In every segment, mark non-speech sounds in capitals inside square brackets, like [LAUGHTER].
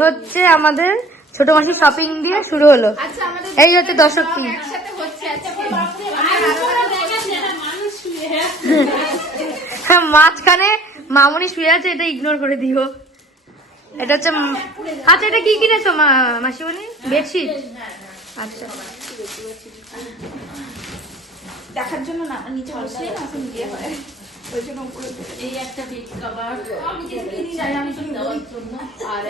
হচ্ছে আমাদের ছোট মাসি শপিং দিয়ে শুরু হলো। আচ্ছা এই হচ্ছে দর্শক আজকে হ্যাঁ মাঝখানে মামুনি শুয়ে আছে এটা ইগনোর করে দিও। এটা হচ্ছে আচ্ছা এটা কি কিনেছো মা মাসিমণি? বেডশিট? আচ্ছা। দেখার জন্য না নিচে ইয়ে হয়। ওই জন্য উপরে এই একটা বেড কভার আমি কিছু কিনি না, আমি শুধু দেওয়ার জন্য। আর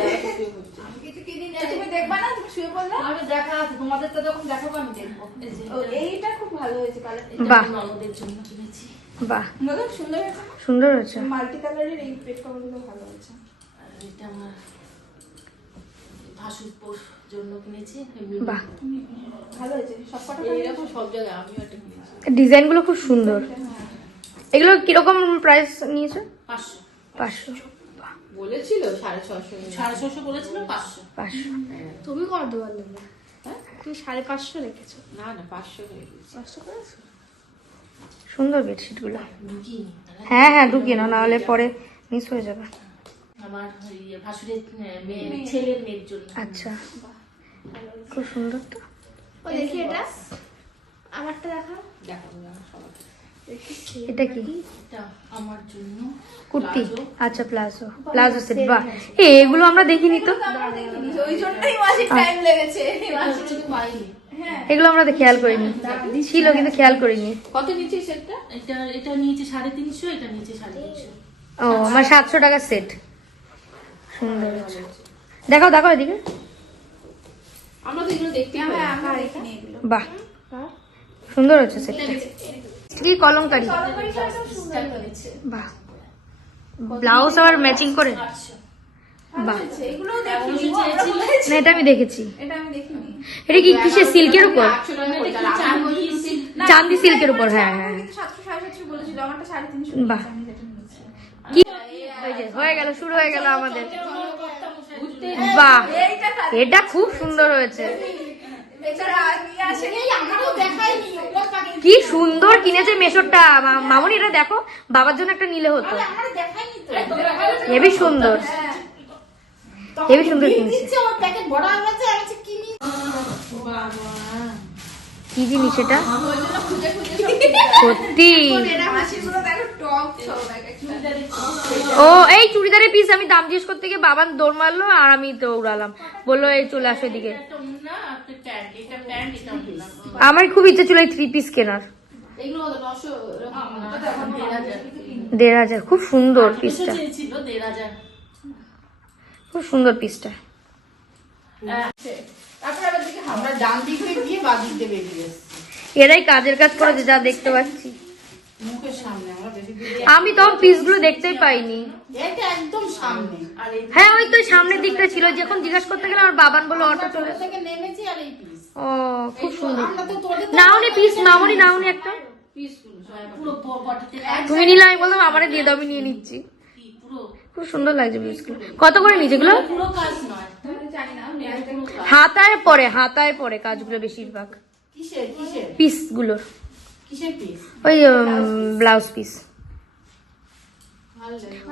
আমি কিছু কিনি না, তুমি দেখবা না তুমি শুয়ে পড়লে? আমি দেখা তোমাদের তো দেখাবো আমি দেখব। ও, এইটা খুব ভালো হয়েছে কালার এটা ননদের জন্য কিনেছি। বাহ। সুন্দর হয়েছে সুন্দর হয়েছে। মাল্টি কালারের এই পেট কভার ভালো হয়েছে। আর এটা আমার ভাসুরপুর জন্য কিনেছি বাহ। ভালো হয়েছে সব কটা এইরকম সব জায়গায় আমিও একটা কিনেছি। ডিজাইনগুলো খুব সুন্দর। এগুলো কীরকম প্রাইস নিয়েছো? পাঁচশো। পাঁচশো। বলেছিল সাড়ে ছশো সাড়ে ছশো বলেছিল পাঁচশো। পাঁচশো। তুমি কত বললে হ্যাঁ? তুমি সাড়ে পাঁচশো রেখেছো। না না পাঁচশো পাঁচশো করেছ? সুন্দর বেডশিটগুলো ঢুকিয়ে নি তাহলে হ্যাঁ হ্যাঁ ঢুকিয়ে নাও নাহলে পরে মিস হয়ে যাবে। আমার ভাসুরের ছেলের মেয়ের জন্য। আচ্ছা। খুব সুন্দর তো। ও দেখি এটা। আমারটা দেখা এটা কি? আমার জন্য কুর্তি। আচ্ছা প্লাজো। প্লাজো সেট বাহ। এ, এগুলো আমরা দেখিনি তো। এগুলো আমরা খেয়াল করিনি। ছিল কিন্তু খেয়াল করিনি। কত নিচে সেটটা? এটা এটা নিচে সাড়ে তিনশো এটা নিচে সাড়ে তিনশো। ও আমার সাতশো টাকার সেট। সুন্দর। দেখাও দেখাও এদিকে। আমরা তো এগুলো দেখতে হ্যাঁ বাহ। সুন্দর হচ্ছে সেটটা। কি কলমকারি। বাহ। ব্লাউজ আবার ম্যাচিং করে? এটা আমি দেখেছি। এটা কি সিল্কের সিল্কের হ্যাঁ হ্যাঁ। হয়ে শুরু হয়ে গেল আমাদের। বাহ, এটা খুব সুন্দর হয়েছে। কি সুন্দর কিনেছে মেশরটা। মামনি এটা দেখো বাবার জন্য একটা নিলে হতো। হেবি সুন্দর। হ্যাঁ। হেবি সুন্দর কিনেছে। কি জিনিস এটা। সত্যি। ও, এই চুড়িদারের পিস আমি দাম জিজ্ঞেস করতে গিয়ে বাবা দৌড় মারলো আর আমি তো উড়ালাম বলল, এই, চলে আসো এদিকে। আমার খুব ইচ্ছে ছিল এই থ্রি পিস কেনার দেড় হাজার। খুব সুন্দর পিসটা। খুব সুন্দর পিসটা আমরা ডান দিক হয়ে গিয়ে বাঁ দিক দিয়ে বেরিয়ে এসেছি। এরাই কাজের কাজ করেছে যা দেখতে পাচ্ছি। মুখের সামনে আমরা বেশি আমি তো পিসগুলো দেখতেই পাইনি। এটা একদম সামনে। আর হ্যাঁ ওই তো সামনের দিকটা ছিল যখন জিজ্ঞাসা করতে গেলাম আমার বাবান বলল অটো চলে থেকে নেমেছি আর এই পিস ও খুব সুন্দর। নাওনি পিস নাওনি নাওনি একটা। তুমি নিলে আমি বললাম আমারে দিয়ে দাও আমি নিয়ে নিচ্ছি। খুব সুন্দর লাগছে পিসগুলো কত করে নিচে গুলো পুরো কাজ নয়। জানি না, আমি আজকে পুরো কাজ হাতায় পরে হাতায় পরে কাজগুলো বেশিরভাগ। কিসের কিসের? পিসগুলো কিসের পিস ওই ব্লাউজ পিস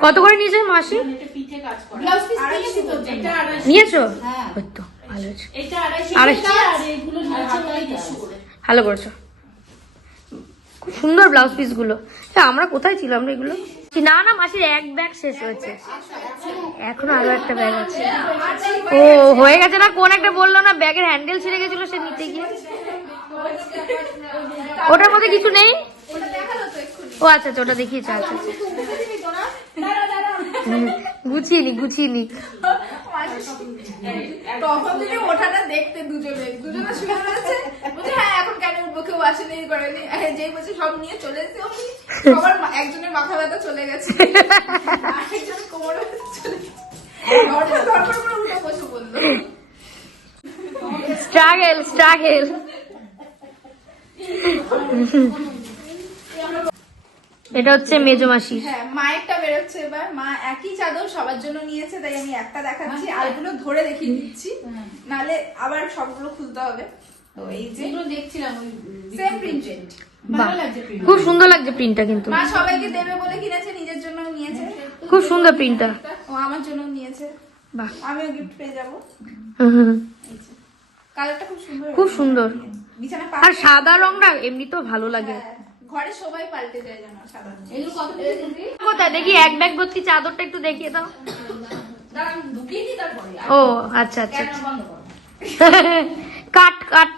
কত করে নিয়েছে মাসি? এটা পিঠে কাজ করে। ব্লাউজ পিস কিনেছি তো এটা আড়াইশো। নিয়েছো? ভালো ওই ভালো এটা আড়াইশো আড়াইশো। টাকা আর এইগুলো নিয়েছে ওই দেড়শো করে ভালো করেছ সুন্দর ব্লাউজ পিসগুলো। তা আমরা কোথায় ছিলাম রে এগুলো? না না, মাসির এক ব্যাগ শেষ হয়েছে। এখনও আরও একটা ব্যাগ আছে। ও, হয়ে গেছে না? কোন একটা বলল না ব্যাগের হ্যান্ডেল ছিঁড়ে গেছিল সে নিতে গিয়ে। ওটার মধ্যে কিছু নেই। ও আচ্ছা আচ্ছা ওটা দেখিয়েছে আচ্ছা আচ্ছা। গুছিয়ে নি গুছিয়ে নি। তখন থেকে ওঠাটা দেখতে দুজনে দুজনে শুয়ে রয়েছে বলছে হ্যাঁ এখন কেন উঠবো? কেউ আসেনি করেনি। এই যেই বলছে সব নিয়ে চলে অমনি সবার একজনের মাথা ব্যথা চলে গেছে। আরেকজনের কোমর চলে গেছে। ধরপড় ধরপড় করে উঠে বসে বলল। স্ট্রাগেল স্ট্রাগেল এটা হচ্ছে মেজো মাসির হ্যাঁ মায়েরটা বেরোচ্ছে এবার। মা একই চাদর সবার জন্য নিয়েছে তাই আমি একটা দেখাচ্ছি। আরগুলো ধরে দেখিয়ে দিচ্ছি। নালে আবার সবগুলো খুলতে হবে। তো এই যে দেখছিলাম সেম প্রিন্টেড লাগছে খুব সুন্দর লাগছে প্রিন্টটা কিন্তু। মা সবাইকে দেবে বলে কিনেছে নিজের জন্য নিয়েছে। খুব সুন্দর প্রিন্টটা ও আমার জন্য নিয়েছে। বাহ। আমিও গিফট পেয়ে যাব। হুম, হুম, হুম। কালারটা খুব সুন্দর খুব সুন্দর। আর সাদা রংটা এমনিতেও ভালো লাগে। হ্যাঁ, ঘরে সবাই পাল্টে যায় এগুলো কত কোথায়? দেখি এক ব্যাগ ভর্তি চাদরটা একটু দেখিয়ে দাও। ও আচ্ছা আচ্ছা। [LAUGHS] কাট কাট।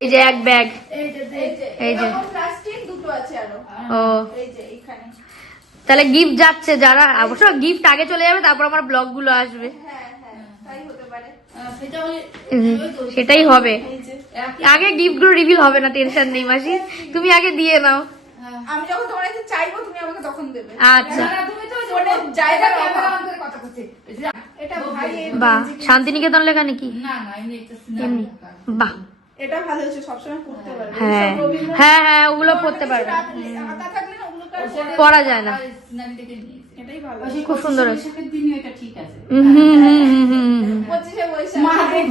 এই যে এক ব্যাগ। এই যে এই যে এই যে। এরকম প্লাস্টিক দুটো আছে আরও। ও। এই যে এখানে তাহলে গিফট যাচ্ছে যারা অবশ্য গিফট আগে চলে যাবে তারপর আমার ব্লগগুলো আসবে। সেটাই হবে আগে গিফটগুলো রিভিল হবে না টেনশন নেই মাসি তুমি আগে দিয়ে নাও আমি যখন তোমার কাছে চাইব তুমি আমাকে তখন দেবে আচ্ছা বাহ শান্তিনিকেতন লেখা নাকি বাহ হ্যাঁ হ্যাঁ হ্যাঁ পড়তে পারবে পড়া যায় না খুব সুন্দর দিনই এটা ঠিক আছে।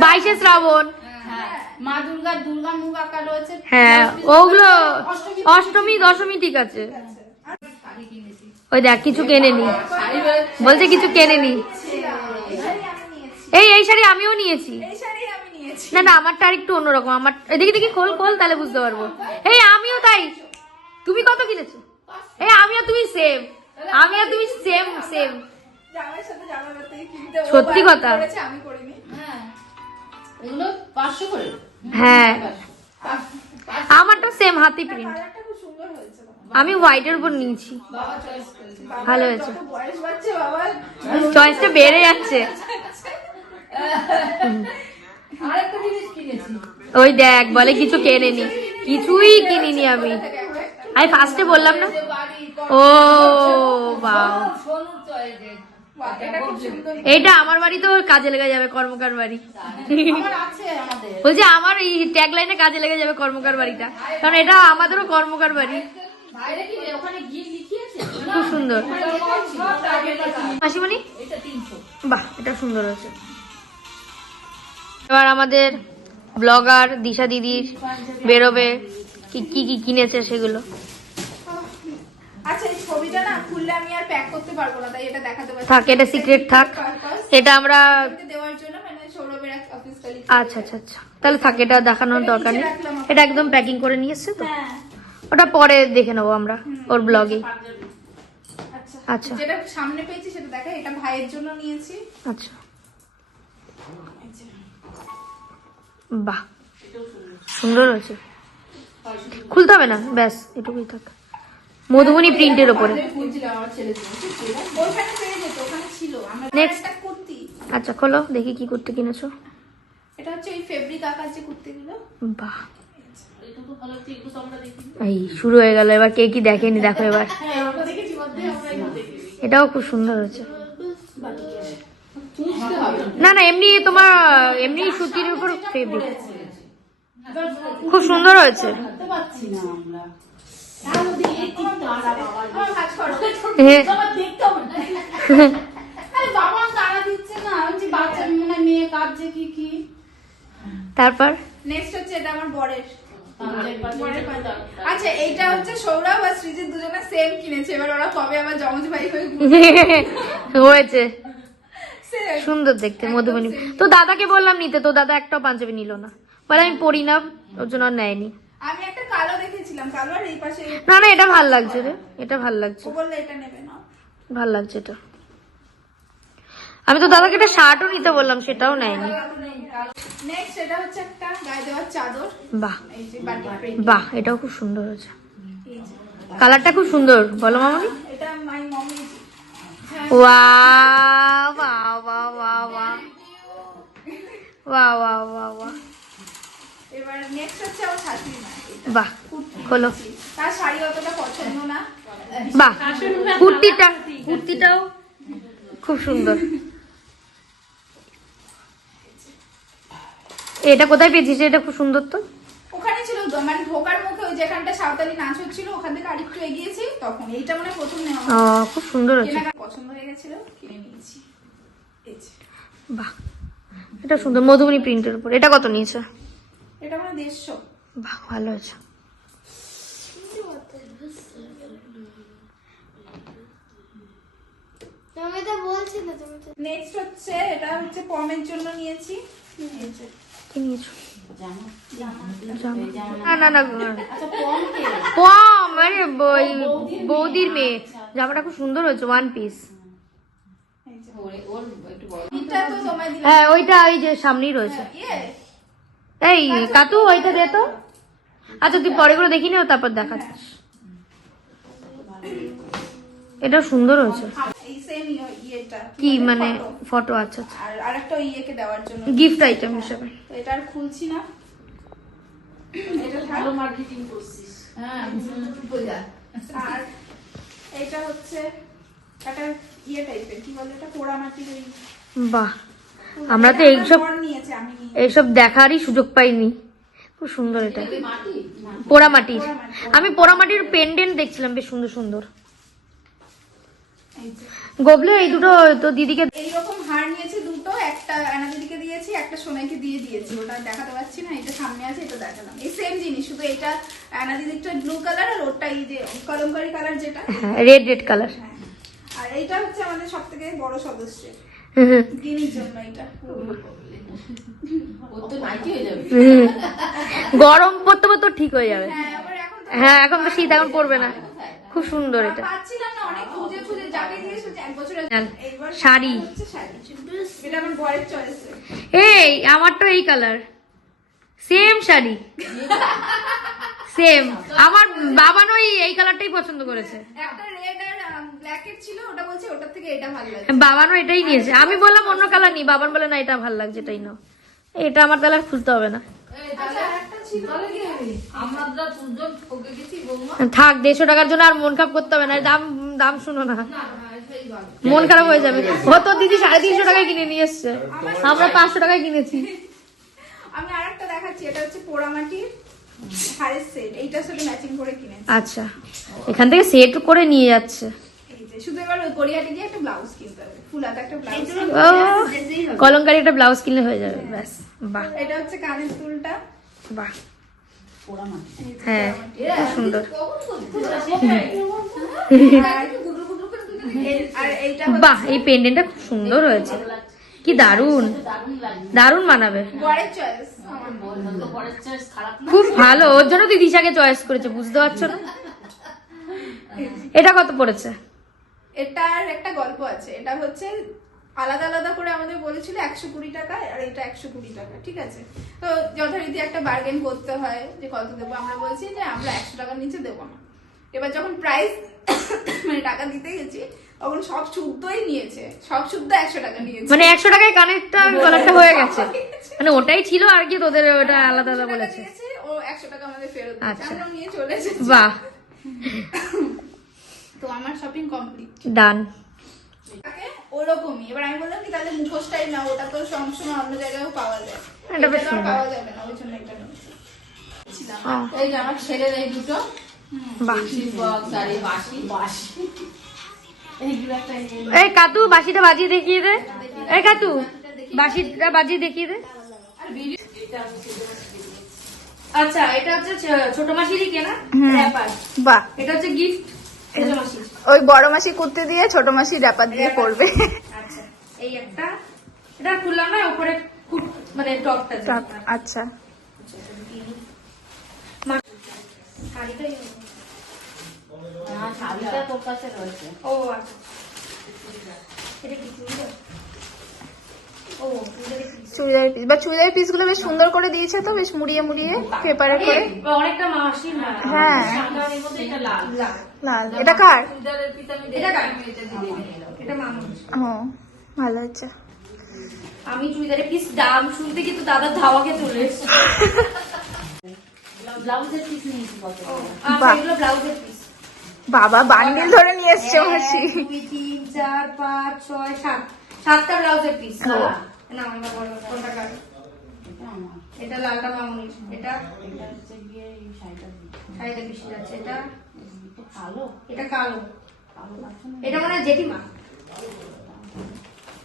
বাইশে শ্রাবণ। হ্যাঁ, মা দুর্গা দুর্গা মুখ আঁকা রয়েছে। হ্যাঁ ওগুলো অষ্টমী দশমী ঠিক আছে। ওই দেখ কিছু কেনে নি বলছে কিছু কেনে নি এই এই শাড়ি আমিও নিয়েছি। না না আমারটা আরেকটু অন্যরকম। আমার এদিকে দেখি খোল খোল তাহলে বুঝতে পারব। এই আমিও তাই। তুমি কত কিনেছো? এই আমিও তুমি সেভ সেম সাথে জামাই কিনতে সত্যি কথা। আমি করিনি। হ্যাঁ। এগুলো 500 করে। হ্যাঁ। আমারটা সেম হাতি প্রিন্ট আমি হোয়াইটের উপর নিয়েছি। ভালো হয়েছে। চয়েসটা বেড়ে যাচ্ছে। ওই দেখ বলে কিছু কেনেনি। কিছুই কিনিনি আমি। আমি। ফার্স্টে বললাম না? ও এইটা আমার বাড়িতেও কাজে লেগে যাবে কর্মকার বাড়ি। আমার আছে আমাদের। বলছি আমার এই ট্যাগ লাইনে কাজে লেগে যাবে কর্মকার বাড়িটা। কারণ এটা আমাদেরও কর্মকার বাড়ি। বাইরে কি ওখানে গিয়ে লিখিয়েছে? খুব সুন্দর। মাসিমণি? বাহ এটা সুন্দর হয়েছে। এবার আমাদের ব্লগার দিশা দিদির বেরোবে। কি কি কি কিনেছে সেগুলো? আচ্ছা এই ছবিটা না খুললে আমি আর প্যাক করতে পারব না তাই এটা দেখাতে পারছি। থাক এটা সিক্রেট থাক। এটা আমরা দেওয়ার জন্য মানে সৌরভের এক অফিস কালি আচ্ছা আচ্ছা আচ্ছা। তাহলে থাক এটা দেখানোর দরকার নেই। এটা একদম প্যাকিং করে নিয়ে এসছে তো? হ্যাঁ। ওটা পরে দেখে নেব আমরা ওর ব্লগে আচ্ছা। আচ্ছা। যেটা সামনে পেয়েছি সেটা দেখা এটা ভাইয়ের জন্য নিয়েছি। আচ্ছা। বাহ। সুন্দর হয়েছে। খুলতে হবে না? ব্যাস এটুকুই থাক। মধুবনী প্রিন্টের ওপরে। নেক্সট আচ্ছা খোলো দেখি কি কুর্তি কিনেছো। এটা এই শুরু হয়ে গেল এবার কে কি দেখেনি দেখো এবার। এটাও খুব সুন্দর হচ্ছে না না এমনি তোমার এমনি সুতির উপর ফেব্রিক খুব সুন্দর হয়েছে। তারপর? নেক্সট হচ্ছে এটা আমার বরের। আচ্ছা এইটা হচ্ছে সৌরভ আর সৃজিত দুজনে সেম কিনেছে। এবার ওরা কবে আবার জমজ ভাই [LAUGHS] হয়েছে। সুন্দর দেখতে মধুবনী। তো দাদাকে বললাম নিতে তো দাদা একটাও পাঞ্জাবি নিল না। বলে আমি পরি না ওর জন্য আর নেয়নি। আমি একটা কালো দেখেছিলাম কালো আর এই পাশে না না এটা ভালো লাগছে রে এটা ভালো লাগছে। ও বললে এটা নেবে না ভালো লাগছে এটা। আমি তো দাদাকে একটা শার্টও নিতে বললাম সেটাও নেয়নি। নেক্সট এটা হচ্ছে একটা গায়ে দেওয়ার চাদর। বাহ। এটাও খুব সুন্দর হয়েছে। কালারটা খুব সুন্দর বলো মামনি এটা মাই মমি ওয়া বাহ বাহ বাহ বাহ। বাহ বাহ বাহ বাহ। এবার নেক্সট হচ্ছে আমার শাশুড়ি মা। বাহ খোলো। তার শাড়ি অতটা পছন্দ না। বাহ কুর্তিটা কুর্তিটাও খুব সুন্দর। এটা কোথায় পেয়েছিস? এটা খুব সুন্দর তো। ওখানে ছিল তো, মানে ঢোকার মুখে ওই যেখানটা সাঁওতালি নাচ হচ্ছিল ওখান থেকে আরেকটু এগিয়েছি তখন এইটা মানে প্রথম নেওয়া ও খুব সুন্দর পছন্দ হয়ে গেছিল কিনে নিয়েছি। বাহ এটা সুন্দর। মধুবনী প্রিন্টের উপর। এটা কত নিয়েছে? এটা মানে দেড়শো। বাহ ভালো হয়েছে। তুমি তো বলছিলে তুমি তো নেক্সট হচ্ছে এটা হচ্ছে পমের জন্য নিয়েছি। কি নিয়েছো? না না না আচ্ছা আরে বৌদির মেয়ে। জামাটা খুব সুন্দর হয়েছে ওয়ান পিস হ্যাঁ ওইটা ওই যে সামনেই রয়েছে। ইয়ে এই কাতু ওইটা দে তো। আচ্ছা তুই পরে গুলো দেখি নিও তারপর দেখাচ্ছিস এটা সুন্দর হয়েছে। এই ইয়েটা। কি মানে ফটো আচ্ছা আচ্ছা। আর আরেকটা ওই ইয়েকে দেওয়ার জন্য। গিফট আইটেম হিসেবে। এটা আর খুলছি না। এটা ভালো মার্কেটিং করছিস। হ্যাঁ। বোঝা। আর এটা হচ্ছে একটা ইয়ে টাইপের কি বলে এটা? পোড়ামাটির ওই বাহ। আমরা তো এইসব এইসব দেখারই সুযোগ পাইনি। খুব সুন্দর এটা। মাটি? পোড়ামাটির। আমি পোড়ামাটির পেন্ডেন্ট দেখছিলাম বেশ সুন্দর সুন্দর। এই গোবলে এই দুটো তো দিদিকে এইরকম হার নিয়েছি দুটো একটা অ্যানাদিদিকে দিয়েছি একটা সোনাইকে দিয়ে দিয়েছি। ওটা দেখাতে পারছি না এটা সামনে আছে এটা দেখালাম। এই সেম জিনিস শুধু এটা আনা অ্যানাদিদিরটা ব্লু কালার আর ওটা এই যে কলমকারি কালার যেটা। রেড রেড কালার আর এইটা হচ্ছে আমাদের সব থেকে বড় সদস্য [LAUGHS] গরম পড়তে পড়তে ঠিক হয়ে যাবে। হ্যাঁ এখন তো শীত এখন পড়বে না। খুব সুন্দর এটা। শাড়ি। এই আমার তো এই কালার সেম শাড়ি। [LAUGHS] সেম আমার বাবান এই কালারটাই পছন্দ করেছে। একটা রেড আর ব্ল্যাক ছিল ওটা বলছে ওটার থেকে এটা ভালো লাগে বাবানও এটাই নিয়েছে। আমি বললাম অন্য কালার নি বাবান বলে না এটা ভালো লাগছে এটাই নাও। এটা আমার তাহলে আর খুলতে হবে না। আচ্ছা আরেকটা ছিল। আমরা দুজন ঠকে গেছি বৌমা। থাক দেড়শো টাকার জন্য আর মন খারাপ করতে হবে না দাম দাম শুনো না। মন খারাপ হয়ে যাবে। ও তো দিদি সাড়ে তিনশো টাকায় কিনে নিয়ে এসছে। আমরা পাঁচশো টাকায় কিনেছি। আমি আরেকটা দেখাচ্ছি এটা হচ্ছে পোড়ামাটির হারের সেট এইটার সাথে ম্যাচিং করে কিনেছি। আচ্ছা এখান থেকে সেট করে নিয়ে যাচ্ছে। শুধু এবার ওই গিয়ে একটা ব্লাউজ কিনতে হবে। ফুল হাতে একটা ব্লাউজ ও কলঙ্কারি একটা ব্লাউজ কিনলে হয়ে যাবে ব্যাস বাহ। এটা হচ্ছে কানের দুলটা বাহ। হ্যাঁ খুব সুন্দর। আর এই- আর এইটা হচ্ছে বাহ এই পেন্ডেন্টটা খুব সুন্দর হয়েছে। কি দারুণ দারুণ মানাবে। বরের চয়েস আমার বললাম তো পরের চয়েস খারাপ না। খুব ভালো। ওর জন্য তুই দিশাকে চয়েস করেছে বুঝতে পারছ না? [LAUGHS] এটা কত পড়েছে? এটার একটা গল্প আছে। এটা হচ্ছে আলাদা আলাদা করে আমাদের বলেছিল একশো কুড়ি টাকা আর এটা একশো কুড়ি টাকা ঠিক আছে? তো যথারীতি একটা বার্গেন করতে হয় যে কত দেবো? আমরা বলছি যে আমরা একশো টাকার নিচে দেবো না। এবার যখন প্রাইস [COUGHS] মানে টাকা দিতে গেছি তখন সব শুদ্ধই নিয়েছে। সব শুদ্ধ একশো টাকা নিয়েছে। মানে একশো টাকায় কানেরটা গলাটা হয়ে গেছে। মানে ওটাই ছিল আর কি তোদের ওটা আলাদা আলাদা বলেছে। ও একশো টাকা আমাদের ফেরত। আচ্ছা। নিয়ে চলে এসেছি। বাহ। [LAUGHS] তো আমার শপিং কমপ্লিট ডান ওরকমই। এবার আমি বললাম কি তাহলে মুখোশটাই না ওটা তো সবসময় অন্য জায়গায়ও পাওয়া যায়। এটা বেশ। পাওয়া যাবে না ওই জন্য এটা নিয়েছি। এই যে আমার ছেলের এই দুটো। বাহ। বক্স আর এই বাসি বাসি এই কাতু বাসিটা বাজিয়ে দেখিয়ে দে। এই কাতু বাসিটা বাজিয়ে দেখিয়ে দে। আচ্ছা এটা হচ্ছে ছোট মাসিরই কেনা? র্যাপার বাহ। এটা হচ্ছে গিফট ওই বড় মাসি কুর্তি দিয়ে ছোট মাসি র্যাপার দিয়ে পড়বে আচ্ছা এই একটা। এটা খুললাম না উপরে মানে টপটা আচ্ছা। হ্যাঁ শাড়িটা তোর কাছে রয়েছে। ও আচ্ছা। এটা কি চুড়িদারের চুড়িদার পিস বা চুড়িদার পিসগুলো বেশ সুন্দর করে দিয়েছে তো বেশ মুড়িয়ে মুড়িয়ে পেপারে করে। অনেকটা হ্যাঁ। সাদার মধ্যে এটা লাল। এটা কার? চুড়িদারের ও ভালো হচ্ছে আমি চুড়িদারের পিস দাম শুনতে কিন্তু দাদার ধাওয়াকে চলে এসেছে। ব্লাউজের পিস নিয়েছি কত? আচ্ছা ব্লাউজের পিস বাবা বান্ডিল ধরে নিয়ে এসছে মাসি। দুই তিন চার পাঁচ ছয় সাত। সাতটা ব্লাউজের পিস ও। না আমরা বলো কোনটা কার? এটা লালটা মামুনির এটা? এটা হচ্ছে গিয়ে শাড়িটা। শাড়িতে বেশি যাচ্ছে এটা? কালো এটা কালো। এটা মনে হয় জেঠিমা।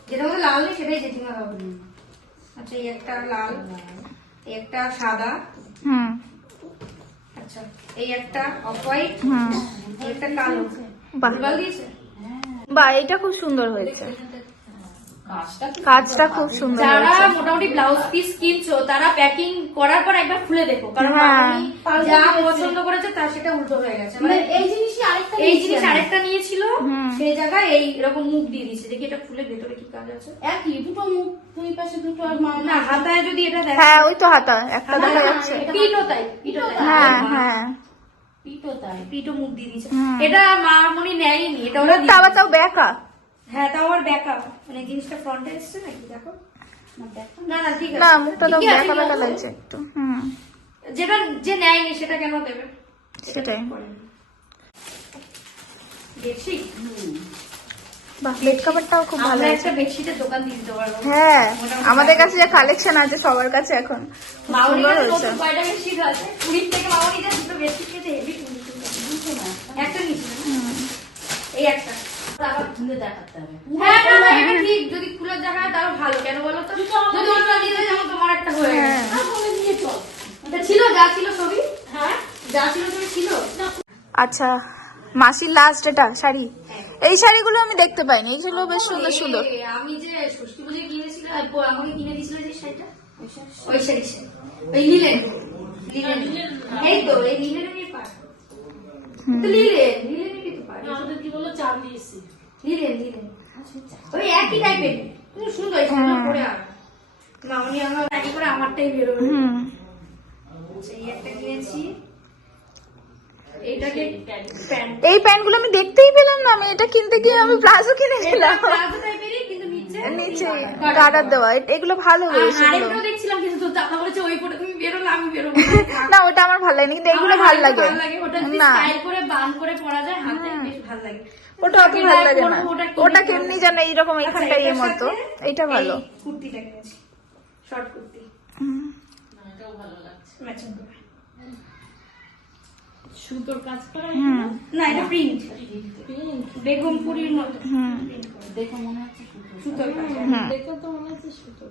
যেটা মধ্যে লাল নেই সেটাই জেঠিমা হবে। আচ্ছা এই একটা লাল এই একটা সাদা। হুম। আচ্ছা এই একটা অফ হোয়াইট হুম। এই একটা কালো। বাহ। দিয়েছে? এটা খুব সুন্দর হয়েছে। কাজটা খুব সুন্দর যারা মোটামুটি ব্লাউজ পিস কিনছো তারা প্যাকিং করার পর একবার খুলে দেখো কারণ হ্যাঁ। আমি যা পছন্দ করেছে তার সেটা উল্টো হয়ে গেছে। মানে এই জিনিসই আরেকটা এই জিনিস আরেকটা নিয়েছিল সেই জায়গায় এই এরকম মুখ দিয়ে দিচ্ছে দেখি এটা খুলে ভেতরে কি কাজ আছে। একই দুটো মুখ দুই পাশে দুটো আর মা না হাতায় যদি এটা দেখো। হ্যাঁ ওই তো হাতা একটা দেখা যাচ্ছে। পিঠও তাই তাই হ্যাঁ হ্যাঁ পিটো তাই মুখ দিয়ে দিচ্ছে এটা মা মনি নেয়নি এটা ওরা তা দিয়ে- আবার তাও ব্যাকা হ্যাঁ তাও আবার ব্যাকআপ মানে জিনিসটা ফ্রন্টে এসছে নাকি? দেখো। না না। না ঠিক আছে। না মুখটা তো আছে, লাগছে একটু। হুম। যেটা যে নেয়নি সেটা কেন দেবে? সেটাই। বেডশিট বাহ বেড কাভারটাও খুব ভালো আমরা বেডশিটের দোকান দিয়ে দিতে পারব। হ্যাঁ আমাদের কাছে যে কালেকশন আছে সবার কাছে এখন খুব মামনির সুন্দর হয়েছে। কয়টা বেডশিট আছে? কুড়ির থেকে মামনি যা দুটো বেডশিট পেতে হেভি একটা এই একটা। আবার খুলে দেখাতে হবে। হ্যাঁ না না এটা ঠিক যদি খুলে দেখা হয় ভালো কেন বলো তো? যদি ওটা নিয়ে যায় যেমন তোমার একটা হয়ে গেছে। হ্যাঁ। না বলে নিয়ে চল। এটা ছিল যা ছিল ছবি? হ্যাঁ। যা ছিল ছবি ছিল। আচ্ছা মাসির লাস্ট এটা শাড়ি? এই শাড়িগুলো আমি দেখতে পাইনি এইগুলো বেশ সুন্দর সুন্দর। আমি যে ষষ্ঠী পুজোয় কিনেছিলাম আমাকে কিনে দিয়েছিল যে শাড়িটা? ওই শাড়ি। শাড়ি। ওই লিলেন এই তো এই তো লিলেন লিলেনেরই তো পাট আমাদের কি দিয়েছি লিলেন লিলেন ওই একই টাইপের কিন্তু সুন্দর সুন্দর করে আর। মামনি আমার একই করে আমারটাই বেরোবে আচ্ছা, এই একটা কিনেছি প্যান্ট। এই প্যান্টগুলো আমি দেখতেই পেলাম না। আমি এটা কিনতে গিয়ে আমি প্লাজো টাইপেরই নিচে নিচে গার্ডার দেওয়া। এগুলো ভালো আর হয়েছে এগুলো। আরেকটাও দেখছিলাম কিন্তু দাদা বলেছে ওই পরে তুমি বেরোলে আমি বেরোবো না। [LAUGHS] ওটা আমার ভালো কিন্তু এগুলো লাগে। না। স্টাইল করে বান করে পরা যায় হাতে বেশ ভালো লাগে। ওটা অত ভালো লাগে না। ওটা কেমনি যেন এইরকম আচ্ছা, এখানটার ইয়ে মতো। এইটা ভালো। কুর্তিটা কিনেছি শর্ট কুর্তি। ভালো লাগছে। ম্যাচিং করে। সুতোর কাজ করা না এটা প্রিন্ট বেগমপুরির মতো। হুম। print করা। দেখে মনে হচ্ছে সুতোর কাজ। দেখে তো মনে হচ্ছে সুতো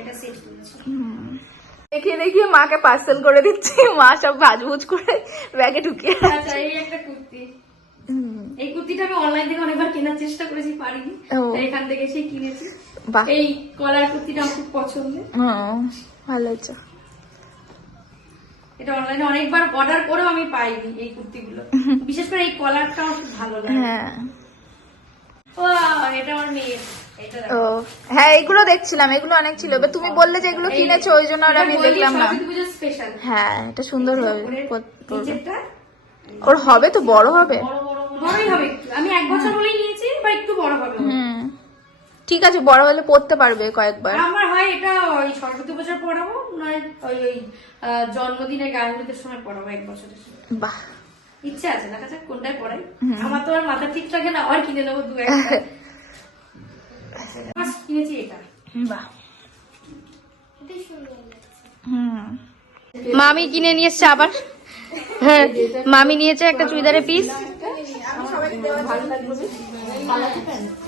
এটা সেট করেছি। দেখিয়ে দেখিয়ে মাকে পার্সেল করে দিচ্ছি। মা সব ভাজ ভাজভুজ করে ব্যাগে ঢুকিয়ে আচ্ছা এই একটা কুর্তি। এই কুর্তিটা আমি অনলাইন থেকে অনেকবার কেনার চেষ্টা করেছি পারিনি। এখান থেকে সেই কিনেছি। এই কলার কুর্তিটা আমার খুব পছন্দের। ভালো হয়েছে। এটা অনলাইনে অনেকবার অর্ডার করেও আমি পাইনি এই কুর্তিগুলো। বিশেষ করে এই কলারটা আমার খুব ভালো লাগে। হ্যাঁ। ও এটা আমার মেয়ের ও হ্যাঁ এগুলো দেখছিলাম এগুলো অনেক ছিল। এবার তুমি বললে যে এগুলো কিনেছো ওই জন্য আর আমি দেখলাম না। হ্যাঁ এটা সুন্দর হবে। ওর হবে তো বড় হবে? বড়ই হবে একটু। আমি এক বছর হলেই নিয়েছি বা একটু বড় হবে। ঠিক আছে বড় হলে পড়তে পারবে কয়েকবার। আমার হয় এটা ওই সরস্বতী পূজার পড়াবো নয় ওই ওই জন্মদিনের গায়ে সময় পড়াবো এক বছরের সময় বাহ। ইচ্ছা আছে দেখা যাক কোনটায় পড়াই। আমার তো আর মাথা ঠিক থাকে না আবার কিনে নেব দু একটা। [LAUGHS] কিনেছি এটা। বাহ। মামি কিনে নিয়ে এসছে আবার। হ্যাঁ মামি নিয়েছে একটা চুড়িদারের পিস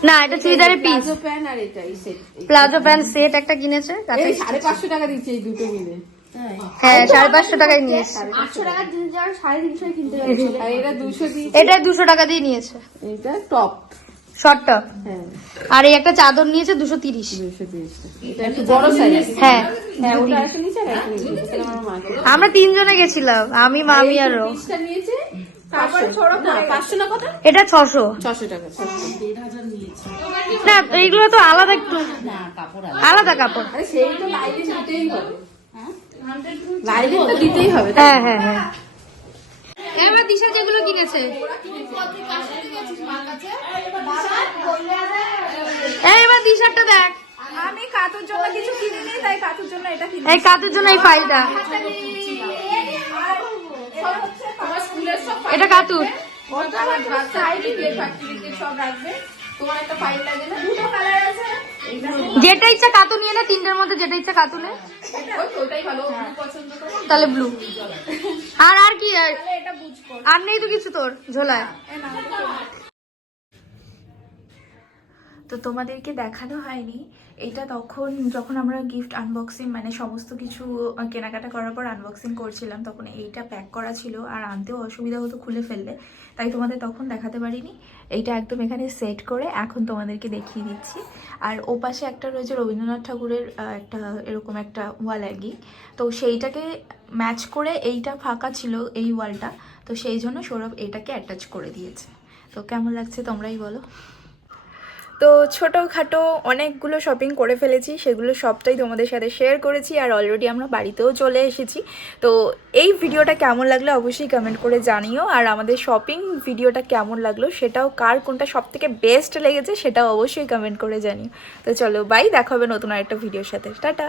না এটা চুড়িদারের পিস প্যান্ট আর এটা এই সেট প্লাজো প্যান্ট সেট একটা কিনেছে সাড়ে পাঁচশো টাকা দিচ্ছে এই দুটো মিলে। হ্যাঁ সাড়ে পাঁচশো টাকায় নিয়েছে। এটা দুশো টাকা দিয়ে নিয়েছে। এটা টপ শর্টটা? হ্যাঁ। আর এই একটা চাদর নিয়েছে দুশো তিরিশ। দুশো তিরিশ এটা একটু বড় সাইজ হ্যাঁ। হ্যাঁ আমার তিনজনে গেছিলাম আমি মামি আর ও। পিসটা নিয়েছে তারপরে ছোড়ো না পাঁচশো এটা ছশো। না এইগুলো তো আলাদা একটু। কাপড় আলাদা। কাপড়। আরে সেই তো লাইলিন দিতেই হবে। লাইলিন তো দিতেই হবে হ্যাঁ হ্যাঁ হ্যাঁ। এবার দিশা যেগুলো কিনেছে। এবার দিশারটা দেখ। আমি কাতুর জন্য কিছু কিনিনি তাই কাতুর জন্য এটা কিনি এই কাতুর জন্য এই ফাইলটা। এটা কাতুর। যেটা ইচ্ছা কাতু নিয়ে নে তিনটের মধ্যে যেটা ইচ্ছা কাতু নে। তাহলে ব্লু আর আর কি আর আর নেই তো কিছু তোর ঝোলায়। তো তোমাদেরকে দেখানো হয়নি এইটা তখন যখন আমরা গিফট আনবক্সিং মানে সমস্ত কিছু কেনাকাটা করার পর আনবক্সিং করছিলাম, তখন এইটা প্যাক করা ছিল। আর আনতেও অসুবিধা হতো খুলে ফেললে। তাই তোমাদের তখন দেখাতে পারিনি। এইটা একদম এখানে সেট করে এখন তোমাদেরকে দেখিয়ে দিচ্ছি। আর ও পাশে একটা রয়েছে রবীন্দ্রনাথ ঠাকুরের একটা এরকম একটা ওয়াল হ্যাঙ্গিং তো সেইটাকে ম্যাচ করে এইটা ফাঁকা ছিল এই ওয়ালটা তো সেই জন্য সৌরভ এটাকে অ্যাটাচ করে দিয়েছে। তো কেমন লাগছে তোমরাই বলো। তো ছোটোখাটো অনেকগুলো শপিং করে ফেলেছি, সেগুলো সবটাই তোমাদের সাথে শেয়ার করেছি আর অলরেডি আমরা বাড়িতেও চলে এসেছি। তো এই ভিডিওটা কেমন লাগল অবশ্যই কমেন্ট করে জানিও আর আমাদের শপিং ভিডিওটা কেমন লাগল সেটাও কার কোনটা সব থেকে বেস্ট লেগেছে সেটাও অবশ্যই কমেন্ট করে জানিও। তো চলো বাই দেখা হবে নতুন আরেকটা ভিডিওর সাথে। টাটা!